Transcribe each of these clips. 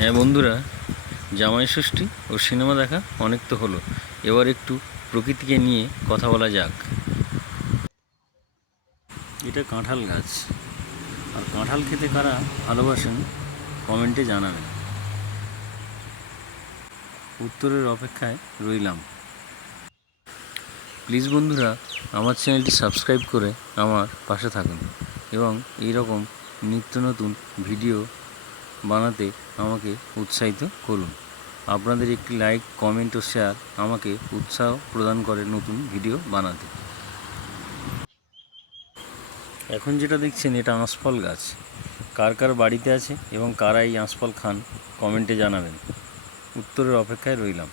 হ্যাঁ বন্ধুরা, জামাই ষষ্ঠী ও সিনেমা দেখা অনেক তো হলো। এবার একটু প্রকৃতিকে নিয়ে কথা বলা যাক। এটা কাঁঠাল গাছ। আর কাঁঠাল খেতে কারা ভালোবাসেন, কমেন্টে জানাবেন। উত্তরের অপেক্ষায় রইলাম। প্লিজ বন্ধুরা, আমার চ্যানেলটি সাবস্ক্রাইব করে আমার পাশে থাকুন এবং এই রকম নিত্য নতুন ভিডিও বানাতে আমাকে উৎসাহিত করুন। আপনাদের একটি লাইক কমেন্ট ও শেয়ার আমাকে উৎসাহ প্রদান করে নতুন ভিডিও বানাতে। এখন যেটা দেখছেন, এটা আঁশফল গাছ। কার কার বাড়িতে আছে এবং কারা এই আঁশফল খান কমেন্টে জানাবেন। উত্তরের অপেক্ষায় রইলাম।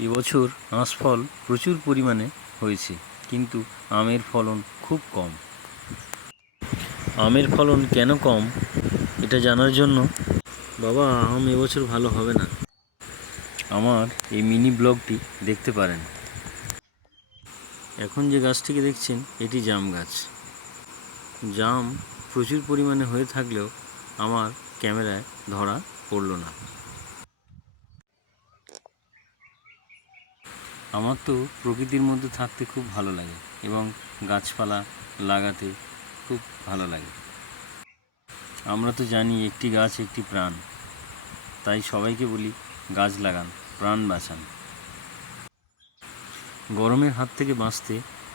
এবছর আঁশফল প্রচুর পরিমাণে হয়েছে, কিন্তু আমের ফলন খুব কম। আমের ফলন কেন কম, এটা জানার জন্য বাবা, আম এবছর ভালো হবে না। আমার এই মিনি ব্লগটি দেখতে পারেন। এখন যে গাছটিকে দেখছেন, এটি জাম গাছ। জাম প্রচুর পরিমাণে হয়ে থাকলেও আমার ক্যামেরায় ধরা পড়ল না। আমার তো প্রকৃতির মধ্যে থাকতে খুব ভালো লাগে এবং গাছপালা লাগাতে খুব ভালো লাগে। আমরা তো জানি একটি গাছ একটি প্রাণ। তাই সবাইকে বলি গাছ লাগান, প্রাণ বাঁচান। গরমের হাত থেকে বাঁচতে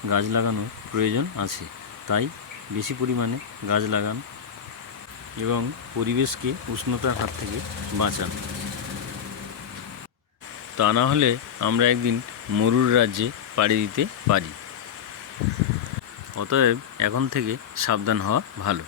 গাছ লাগানোর প্রয়োজন আছে। তাই বেশি পরিমাণে গাছ লাগান এবং পরিবেশকে উষ্ণতার হাত থেকে বাঁচান। তা না হলে আমরা একদিন মরুর রাজ্যে পাড়ি দিতে পারি। অতএব এখন থেকে সাবধান হওয়া ভালো।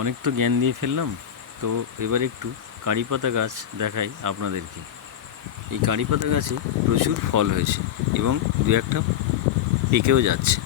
অনেক তো জ্ঞান দিয়ে ফেললাম, তো এবার একটু কারি পাতা গাছ দেখাই আপনাদেরকে। এই কারি পাতা গাছে প্রচুর ফল হয়েছে এবং দু একটা পেকেও যাচ্ছে।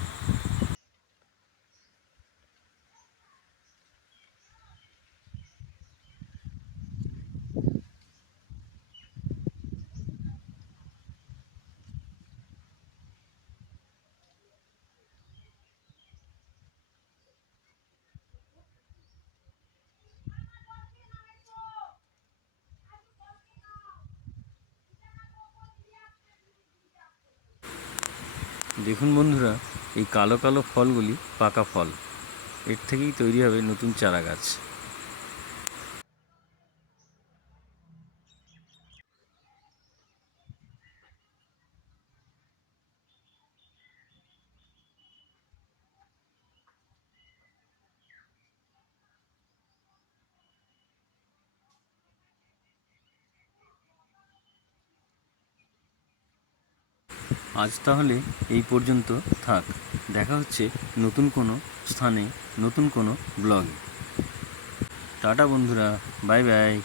দেখুন বন্ধুরা, এই কালো কালো ফলগুলি পাকা ফল। এর থেকেই তৈরি হবে নতুন চারা গাছ আজ তাহলে এই পর্যন্ত থাক। দেখা হচ্ছে নতুন কোনো স্থানে, নতুন কোনো ব্লগে। টাটা বন্ধুরা, বাই বাই।